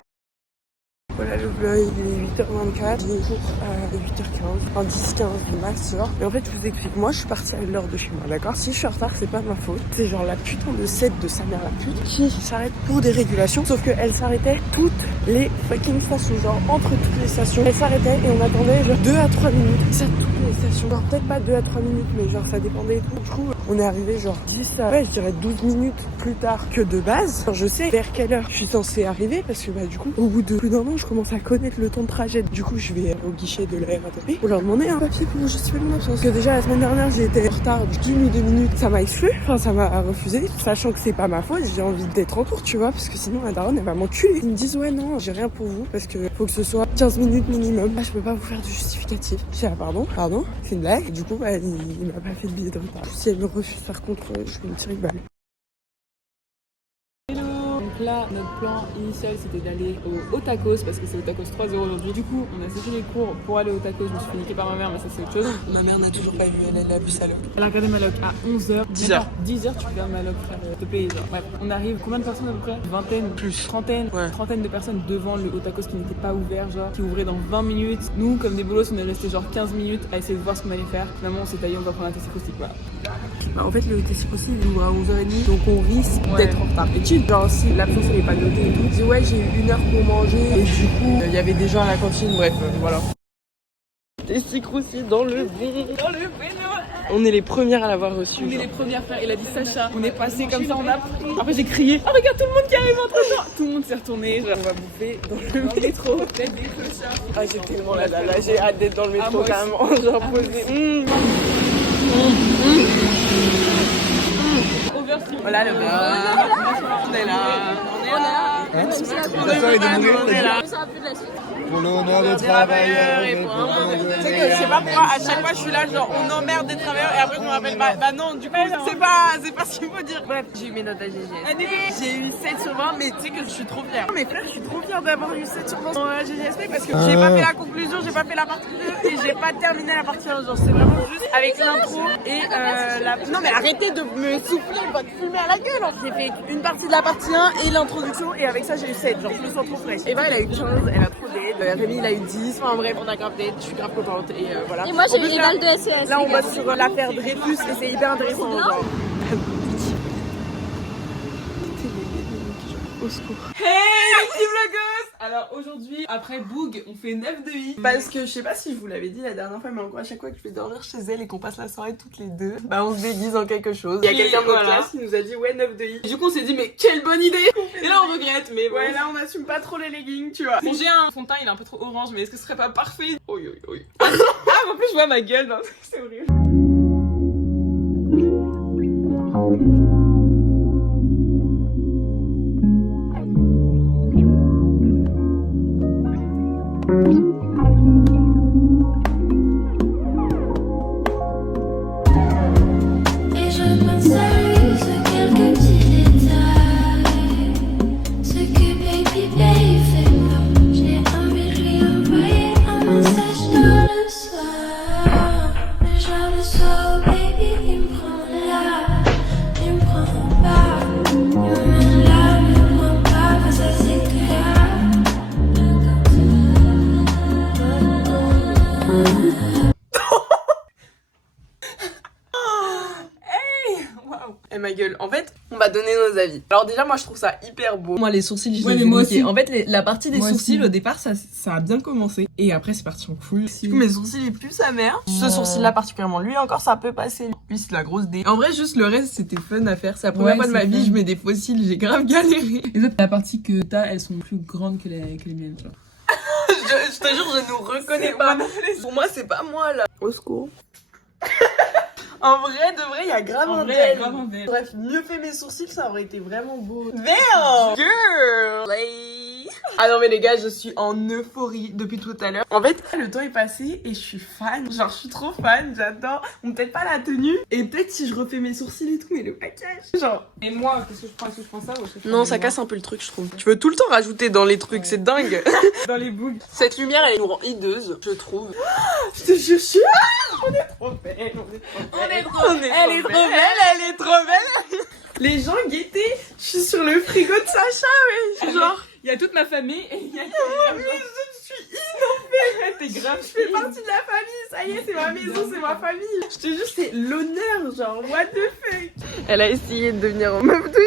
Voilà le vlog, il est 8h24, j'ai cours à 8h15, enfin 10-15 max, genre. Et en fait, je vous explique, moi je suis partie à l'heure de chez moi, d'accord? Si je suis en retard, c'est pas ma faute. C'est genre la putain de set de sa mère la pute qui s'arrête pour des régulations, sauf qu'elle s'arrêtait toutes les fucking stations, genre entre toutes les stations. Elle s'arrêtait et on attendait genre 2 à 3 minutes, c'est à toutes les stations. Genre peut-être pas 2 à 3 minutes, mais genre ça dépendait et tout. Du coup, on est arrivé genre 10 à, ouais, je dirais 12 minutes plus tard que de base. Alors, je sais vers quelle heure je suis censée arriver parce que bah du coup, au bout de plus d'un an, je commence à connaître le temps de trajet. Du coup, je vais au guichet de la RATP pour leur demander un papier pour justifier mon absence. Parce que déjà, la semaine dernière, j'ai été en retard d'1 ou 2 minutes. Ça m'a exclu, enfin, ça m'a refusé. Sachant que c'est pas ma faute, j'ai envie d'être en cours, tu vois, parce que sinon, la daronne, elle va m'enculer. Ils me disent, ouais, non, j'ai rien pour vous parce que faut que ce soit 15 minutes minimum. Là, je peux pas vous faire du justificatif. Je dis, ah, pardon, c'est une blague. Et du coup, bah, il m'a pas fait de billet de retard. Si elle me refuse, par contre, je vais me tirer une balle. Donc là, notre plan initial c'était d'aller au tacos parce que c'est au tacos 3 € aujourd'hui. Du coup, on a séché les cours pour aller au tacos. Je me suis fait niquer par ma mère, mais ça c'est autre chose. Ma mère n'a toujours pas vu, elle a vu sa loc. Elle a regardé ma loc à 11h. 10h. 10h, tu regardes ma loc, frère, s'il te plaît. Genre. Bref, on arrive, combien de personnes à peu près? Vingtaine, plus trentaine. Ouais. Trentaine de personnes devant le au tacos qui n'était pas ouvert, genre, qui ouvrait dans 20 minutes. Nous, comme des bolos, on est resté genre 15 minutes à essayer de voir ce qu'on allait faire. Finalement, on s'est taillé, on va prendre un test acoustique, voilà. Bah en fait le test possible il ouvre à 11h30 donc on risque d'être en retard. Et chill, genre si l'absence elle est pas notée et tout, je dis ouais j'ai eu 1 heure pour manger et du coup il y avait des gens à la cantine, bref voilà. Des croustilles dans le bon. Dans le vélo. On est les premières à l'avoir reçu. On est les premières, frère. Il a dit Sacha. On est passé comme ça, on a pris. Après j'ai crié. Oh regarde tout le monde qui arrive entre temps. Tout le monde s'est retourné. Genre, on va bouffer dans le métro. Ah j'ai tellement la dalle, j'ai hâte d'être dans le métro carrément. Genre posé. Voilà le beurre. On est là. On est là. Pour l'honneur des travailleurs et pour Tu sais que c'est pas pourquoi à chaque fois je suis là genre on emmerde des travailleurs et après je me rappelle bah non du coup c'est pas ce qu'il faut dire. Bref j'ai eu mes notes à GGSP. J'ai eu 7 sur 20 mais tu sais que je suis trop fière. Mes frères je suis trop fière d'avoir eu 7 sur 20 à GGSP parce que j'ai pas fait la conclusion, j'ai pas fait la partie 2 et j'ai pas terminé la partie 1. Genre c'est vraiment juste avec l'intro et la... Non mais arrêtez de me souffler, va te fumer à la gueule. J'ai fait une partie de la partie 1 et l'introduction et avec ça j'ai eu 7, genre je me sens trop fraîche. Eva elle a eu 15, elle a trop d'aide. Rémi il a eu 10, enfin bref on a grave d'aide, je suis grave contente et voilà. Et moi j'ai eu les balles de SES. Là on bosse sur l'affaire Dreyfus et c'est hyper intéressant genre. Au secours. Hey les petits vlogos. Alors aujourd'hui, après Boug, on fait 9 de I. Parce que je sais pas si je vous l'avais dit la dernière fois, mais en gros à chaque fois que je vais dormir chez elle et qu'on passe la soirée toutes les deux, bah on se déguise en quelque chose. Il y a quelqu'un de notre classe qui nous a dit ouais 9 de I. Et du coup on s'est dit mais quelle bonne idée. Et là on regrette, mais ouais là on assume pas trop les leggings tu vois. Bon j'ai un fond de teint, il est un peu trop orange, mais est-ce que ce serait pas parfait? Oui. Ah en plus je vois ma gueule, c'est horrible. Ma gueule. En fait, on va donner nos avis. Alors déjà, moi, je trouve ça hyper beau. Moi, les sourcils, je ouais, les ai moi niqués. aussi. En fait, la partie des moi sourcils, aussi. au départ, ça a bien commencé. Et après, c'est parti en couille. Du coup, mes sourcils, ils puent sa mère. Ce sourcil-là, particulièrement, lui encore, ça peut passer. Lui, c'est la grosse dé. En vrai, juste le reste, c'était fun à faire. C'est la première fois de ma vie, je mets des fossiles, j'ai grave galéré. Les autres, la partie que t'as, elles sont plus grandes que les miennes, genre. je te jure, je nous reconnais pas. Pour moi, c'est pas moi, là. Au secours. En vrai, de vrai, il y a grave un vrai, DL. Bref, mieux fait mes sourcils, ça aurait été vraiment beau. Damn! Girl! Ah non mais les gars, je suis en euphorie depuis tout à l'heure. En fait, le temps est passé et je suis fan. Genre, je suis trop fan, j'adore. Bon, peut-être pas la tenue. Et peut-être si je refais mes sourcils et tout, mais le package. Genre. Et moi, qu'est-ce que je prends? Est-ce que je prends ça ou est-ce que je Non, ça casse un peu le truc, je trouve. Tu veux tout le temps rajouter dans les trucs, c'est dingue. dans les boucles. Cette lumière, elle nous rend hideuse, je trouve. Je te jure, je suis... on est trop belle. Elle est trop belle, elle est trop belle. Les gens guettaient, je suis sur le frigo de Sacha, ouais. Genre, Il y a toute ma famille et il y a mais je suis inenfée. t'es grave. Je fais partie de la famille, ça y est, c'est ma maison, c'est ma famille. Je te jure, c'est l'honneur, genre, what the fuck. Elle a essayé de devenir en meuf de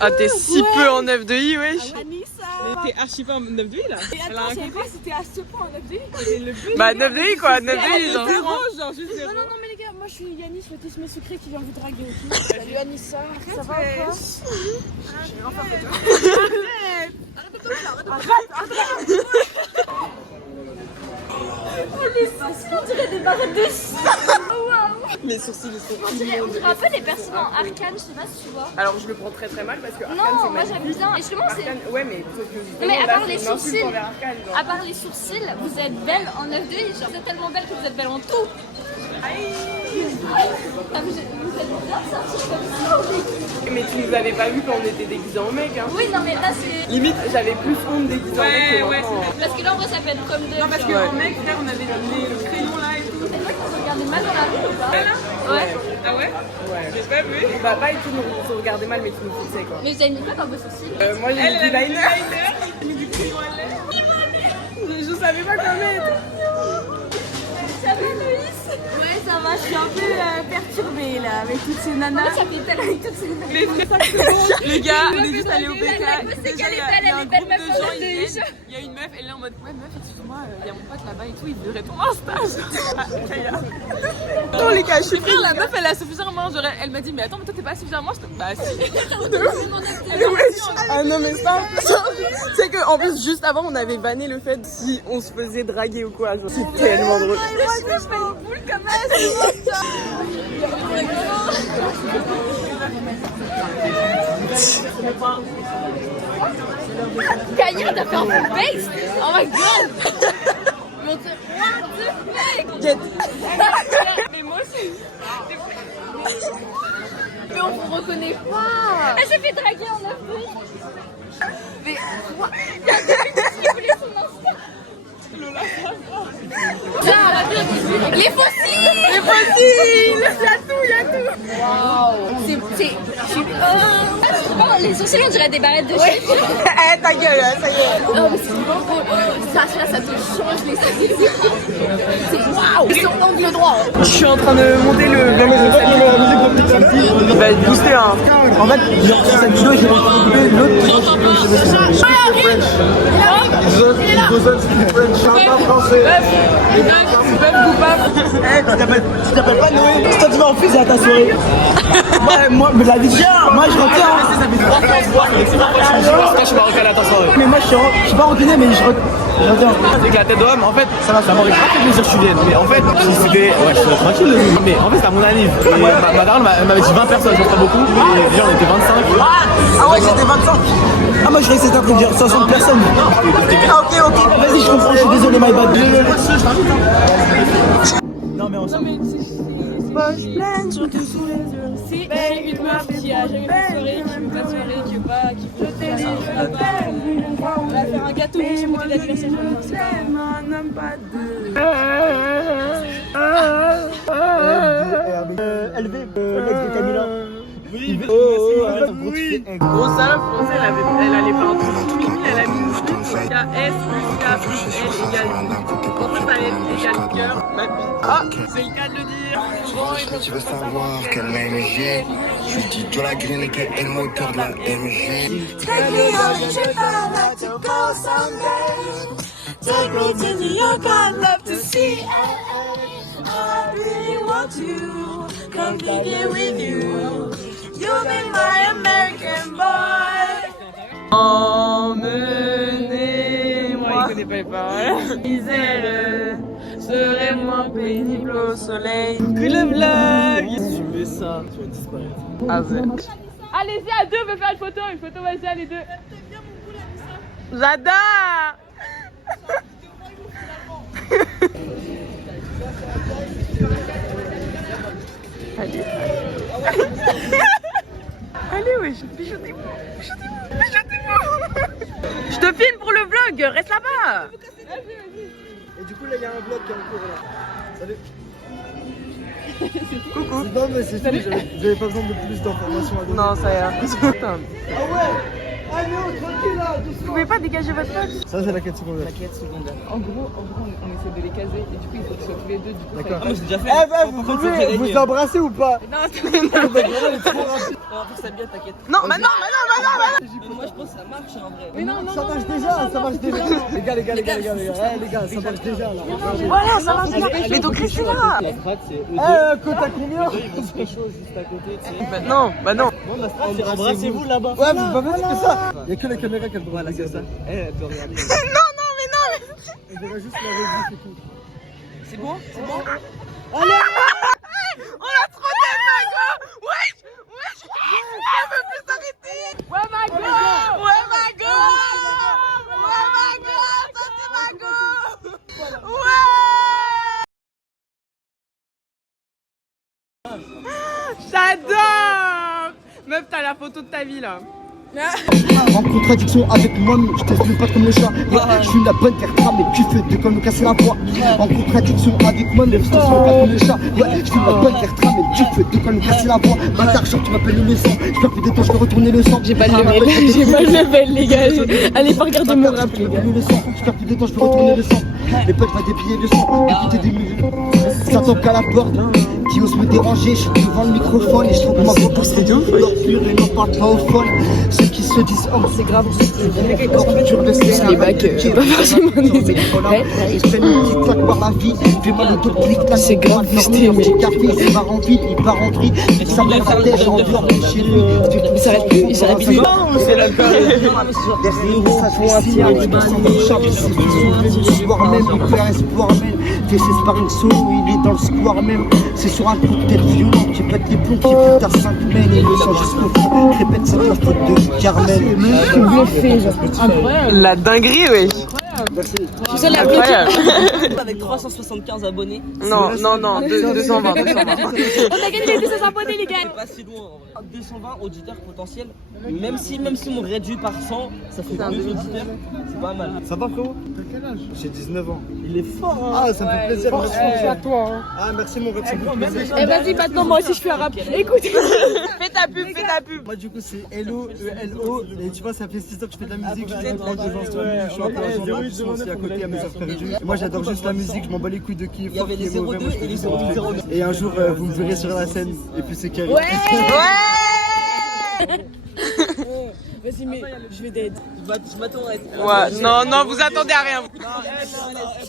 Ah, t'es si peu en 9 de I, wesh. Mais t'es archi pas en 9 de vie là. Et attends, je savais pas si c'était à ce point en 9 de vie. Bah, 9 de I, quoi, 9 de I, genre. Genre juste Non, non, non, mais les gars, moi je suis Yanis, le test mes secrets qui vient vous draguer aussi. Salut Anissa, ça va ou quoi? Oh les sourcils, on dirait des barrettes de sang. Waouh. Mes sourcils, ils sont On dirait un peu des personnes en arcane, je sais pas si tu vois. Alors, je le prends très très mal parce que Arcane, Non, c'est moi magnifique. j'aime bien. Et justement, c'est. Arcane, ouais, mais sauf que Non, mais à là, part c'est les une insulte sourcils, envers Arcane, genre. à part les sourcils, vous êtes belle en 9 de genre. Vous êtes tellement belle que vous êtes belle en tout. Ah, vous êtes bien sortis comme ça. Mais tu nous avais pas vu quand on était déguisés en mec, hein. Oui, non, mais là c'est. Limite, j'avais plus honte déguisés en mec que ouais, maintenant. Parce que là, en vrai, ça peut être comme deux. Non, parce qu'en mec, frère, on avait le crayon là et tout. C'est vrai qu'on se regardait mal dans la rue ou pas? Ouais. Ah ouais? Ouais. J'ai pas vu. Bah, pas et tout, nous on se regardait mal, mais tu nous fixais, quoi. Mais vous avez mis quoi dans vos sourcils? Moi, j'ai mis du Elle a mis liner. mis du crayon à lèvres. Je savais pas quoi mettre. Ça va, Loïs? Ouais, ça va, je suis un peu perturbée là avec toutes ces En nanas. fait, ça fait tellement avec toutes ces nanas. Les 5 secondes. Les gars, on est juste allés au BK. La meuf, c'est qu'elle est belle, elle est belle, meuf, de en gens, mode ils de viennent. Il y a une meuf, elle est en mode ouais meuf, excuse-moi, il y a mon pote là-bas et tout, il voudrait ton stage. Non, les gars, je suis Frère, la meuf elle a suffisamment, genre elle m'a dit mais attends mais toi t'es pas suffisamment, bah si. Ah non, mais ça, c'est que en plus, juste avant, on avait banné le fait si on se faisait draguer ou quoi. Genre, c'est tellement drôle. Kaya, t'as fait un full face? Oh my god! Mon dieu, what the fuck? Mais moi aussi. Mais on vous reconnaît pas! Elle s'est fait draguer en 9 de Mais quoi? Il y a quelqu'un qui voulait son Insta! Les fossiles! Les fossiles! Il y a tout, il y a tout! Waouh! C'est. Oh, les sourcils, on dirait des barrettes de chef. Eh, ta gueule, ça y est! Oh, mais c'est trop beau! Ça te change les sourcils! C'est waouh! Ils sont angle droit! Je suis en train de monter le vlog de Sally. Il va être boosté, hein. En fait, genre, sur cette vidéo, j'ai retrouvé l'autre. Tu t'appelles pas Noé? Si toi tu vas en plus à ta soirée. Moi, mais la vie, moi je retiens. Quand je suis marocain à ta soirée. Mais moi je suis pas rancunier, mais je retiens. Avec la tête d'homme, en fait, ça m'aurait pas fait plaisir que tu viennes. Mais en fait, si c'était. Ouais, je suis tranquille. Mais en fait, c'est à mon anniv. Et ma daronne m'avait dit 20 personnes, je pas beaucoup. Et déjà, on était 25. Ah ouais, j'étais 25. Ah, moi je croyais que c'était un truc de dire 60 personnes. Ah, ok, vas-y, je comprends, je suis désolé, my bad. Non, mais on s'en Si une meuf qui a jamais fait de soirée, qui veut pas de soirée, qui veut pas, qui veut pas, on va faire un gâteau sur le côté d'anniversaire. LV, l'ex de Camilla. Oui, Gros salade français, elle allait pas en tout mini, elle a mis une truc. KS plus K plus L égale. En fait, ça allait être égal cœur, ma bite. Ah, c'est le cas de le dire. Tu veux savoir quelle MG? Je lui dis toi la green et quel est le moteur de la MG. Take me on a trip, I'd like to go someday. Take me to New York, I'd love to see LA. I really want to come kick it with you. You'll be my American boy. Emmenez-moi. Il connaît pas les paroles. Isère serait moins pénible au soleil que le vlog. Si tu mets ça, tu vas disparaître. Allez-y à deux, on va faire une photo, vas-y à les deux. J'adore. Allez. Allez, ouais, pichotez-moi. Je te filme pour le vlog, reste là-bas. Et du coup, là, il y a un vlog qui est en cours là. Salut. Coucou. Non, mais c'est tout, j'avais pas besoin de plus d'informations à donner. Non, ça y est. Putain. Ah ouais. Ah non, tranquille là. Vous pouvez pas dégager votre pote? Ça, c'est la quête secondaire. La quête secondaire. En gros, on essaie de les caser et du coup, il faut qu'ils soient tous les deux. Du coup, d'accord. Ah, moi, j'ai déjà fait. Eh, vous pouvez vous embrasser ou pas? Non, ça bien, t'inquiète. Non, mais non, mais non, mais non, mais non. Mais moi, je pense que ça marche en vrai. Mais non, ça marche déjà, ça marche déjà. Les gars, ça marche déjà là. Voilà, ça marche déjà. Mais donc restez là. La strat, c'est eux. Côte à combien? Ils vont se pécho juste à côté, tu sais. Bah non, bah non. Non, la strat, c'est embrassez-vous là-bas. Ouais, mais pas plus que ça. Il y a que la caméra qui a le droit. Voilà, c'est ça. Elle peut regarder. Non, mais non. Elle verra juste la revue, c'est tout. C'est bon? C'est bon? Allez. On a trop d'aide, Mago. Wesh. Elle veut plus s'arrêter. Ouais, Mago. Ouais, Mago. Ça c'est Mago. Ouais. J'adore. Meuf, t'as la photo de ta vie là. En contradiction avec moi-même, je te pas comme le chat. Ouais, je suis la bonne terre mais tu fais de comme me casser la voix. En contradiction avec moi-même, je te pas comme le chat. Ouais, je suis la bonne terre mais tu fais de comme me casser la voix. Bâtard, genre tu m'appelles le sang. Je perds plus de temps, je vais retourner le sang. J'ai pas le level, les gars. Allez pas regarder mon rap, les gars. Je perds plus de temps, je vais retourner le sang. Les potes vont dépiller le sang. Écoutez des musiques. Ça tombe qu'à la porte. Qui ose me déranger, je suis devant le microphone et je trouve que ma voix c'est de l'or pur et non parle pas au phone. Ceux qui se disent hommes, c'est grave, Les bacs, pas forcément des ils prennent une petite claque par la vie. Fais-moi le dos clic, là c'est grave, c'était mais café, il part en ville, il part en vrille. Ça me la tête, en dehors chez lui. Il s'arrête plus, il s'arrête plus. C'est la période. Derrière, ça se voit, c'est un soir même, il perd espoir même. Fais ses sparring solo, il est dans le square même. C'est sur un coup de tête violent, tu pètes les plombs, qui pète ta 5 mènes et le sang jusqu'au fond. Répète cette la faute de Carmel. C'est bien fait, genre. Incroyable. La dinguerie, oui. Merci. Vous allez Incroyable. Avec 375 abonnés. Non, 220. On a gagné les 200 abonnés, les gars. C'est pas si loin en vrai. 220 auditeurs potentiels. Même si on réduit par 100, ça fait 2 auditeurs. C'est pas mal. Ça va frérot? T'as quel âge? J'ai 19 ans. Il est fort, hein. Ah, ça me fait plaisir. Merci à toi. Hein. Ah, merci mon gars, ça me fait plaisir. Eh vas-y, maintenant moi aussi je fais un rap. Écoute. Fais ta pub. Moi du coup c'est Hello, E-L-O. Et tu vois, ça fait 6 ans que je fais de la musique. Je fais plein de gens sur lui. Je suis un peu un genre aussi à côté à mes affaires et moi j'adore juste la musique, je m'en bats les couilles de qui est fort, qui est mauvais. Moi, je fais du son. Et un jour vous me verrez sur la scène et puis c'est carré. Ouais. Vas-y, mais je vais d'aide. Je m'attends à être. Ouais, non, vous attendez à rien.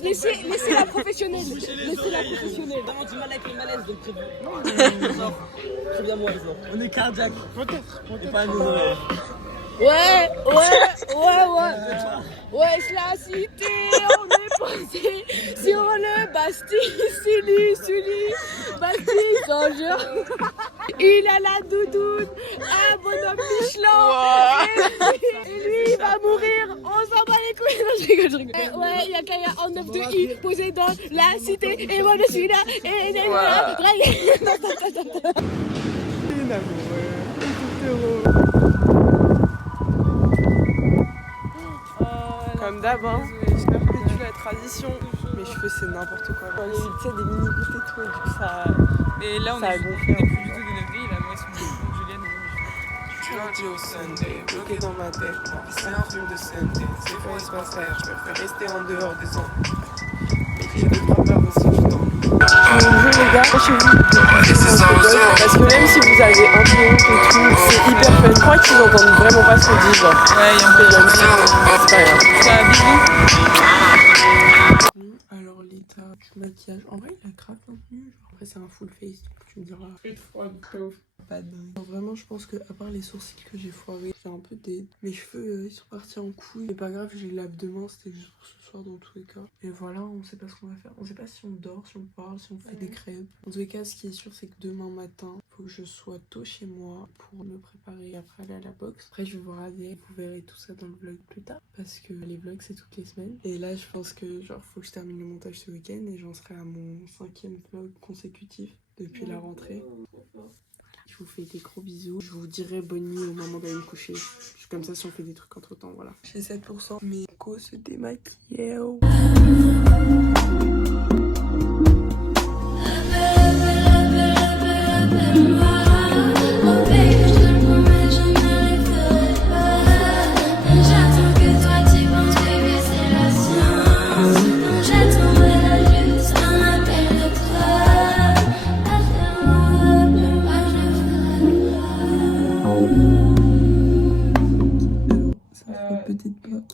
Laissez la professionnelle. Laissez la professionnelle. Vraiment du mal avec les malaises, donc c'est bien moi, ils ont. On est cardiaque. Peut-être pas nous oreilles. Ouais, c'est la cité, on est posé sur le Bastille, Sully, Bastille, Saint-Jean. Il a la doudoune, un bonhomme Michelin, et lui, il va mourir, on s'en bat les couilles. Non, je rigole. Ouais, il y a Kaya en 9-2-I, posé dans la cité, et moi je suis là, et Comme d'hab, hein. J'ai pas perdu la tradition. Mes cheveux, c'est n'importe quoi. Tu sais, des mini gouttes et tout, et du coup, ça. Mais là, on a est gonflé. plus du tout des 9 là, moi, ils sont Julienne. Lundi au Sunday, bloqué dans ma tête. C'est un film de Sunday, c'est faux, il se passe rien. Je préfère rester en dehors des ondes. Mais il y a 2-3 peurs aussi du temps. Bonjour les gars, chez vous. Parce que même si vous avez un peu honte et tout, c'est hyper fun. Je crois qu'ils entendent vraiment pas ce qu'on dit. Genre. Ouais, il y a un peu de c'est pas grave. C'est un bisou. Alors l'état du maquillage, en vrai il a grave contenu. Après c'est un full face, donc tu me diras. Pas dingue. Non, vraiment je pense que à part les sourcils que j'ai foirés, j'ai un peu des... Mes cheveux ils sont partis en couille. C'est pas grave, je les lave demain, c'était juste pour ce soir dans tous les cas. Et voilà, on sait pas ce qu'on va faire. On sait pas si on dort, si on parle, si on fait des crêpes. En tous les cas, ce qui est sûr c'est que demain matin, faut que je sois tôt chez moi pour me préparer après aller à la boxe. Après je vais voir Adé, vous verrez tout ça dans le vlog plus tard. Parce que les vlogs c'est toutes les semaines. Et là je pense que genre faut que je termine le montage ce week-end et j'en serai à mon 5e vlog consécutif depuis la rentrée. Je vous fais des gros bisous. Je vous dirai bonne nuit au moment d'aller me coucher. Comme ça, si on fait des trucs entre temps, voilà. J'ai 7%, mais Go se démaquillait. Oh.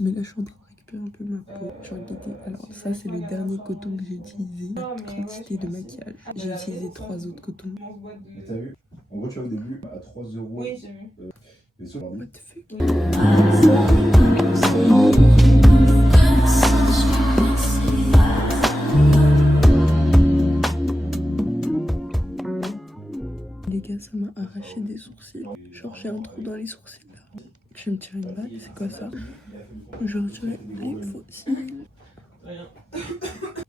Mais là je suis en train de récupérer un peu ma peau. Je vais regarder. Alors ça c'est le dernier coton que j'ai utilisé. La quantité de maquillage. J'ai utilisé 3 autres cotons. T'as vu? En gros tu vois au début à 3 €. Oui j'ai vu. Et ça, What the fuck? Les gars ça m'a arraché des sourcils. Genre j'ai un trou dans les sourcils là. Je vais me tirer une balle, c'est quoi ça? Je retire les fossiles. Rien.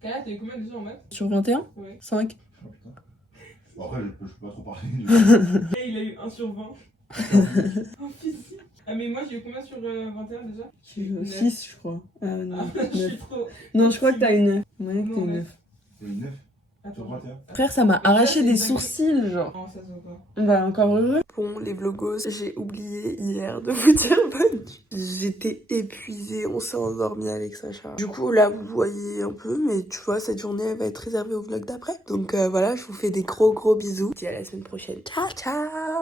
Kaya, t'as eu combien déjà en maths? Sur 21? Ouais. 5. Bon, après, je peux pas trop parler. Et il a eu 1 sur 20. En physique. Ah, mais moi j'ai eu combien sur 21 déjà? J'ai eu 6, je crois. Non, je 9. suis trop. Non, je crois que t'as eu 9. Ouais, que t'as eu 9. T'as eu 9 sur 21? Frère, ça m'a arraché des sourcils, genre. Non, ça se voit pas. Bah, encore heureux. Bon, les vlogos, j'ai oublié hier de vous dire bonne nuit. J'étais épuisée, on s'est endormi avec Sacha. Du coup, là, vous voyez un peu, mais tu vois, cette journée, elle va être réservée au vlog d'après. Donc voilà, je vous fais des gros bisous. Je vous dis à la semaine prochaine. Ciao, ciao!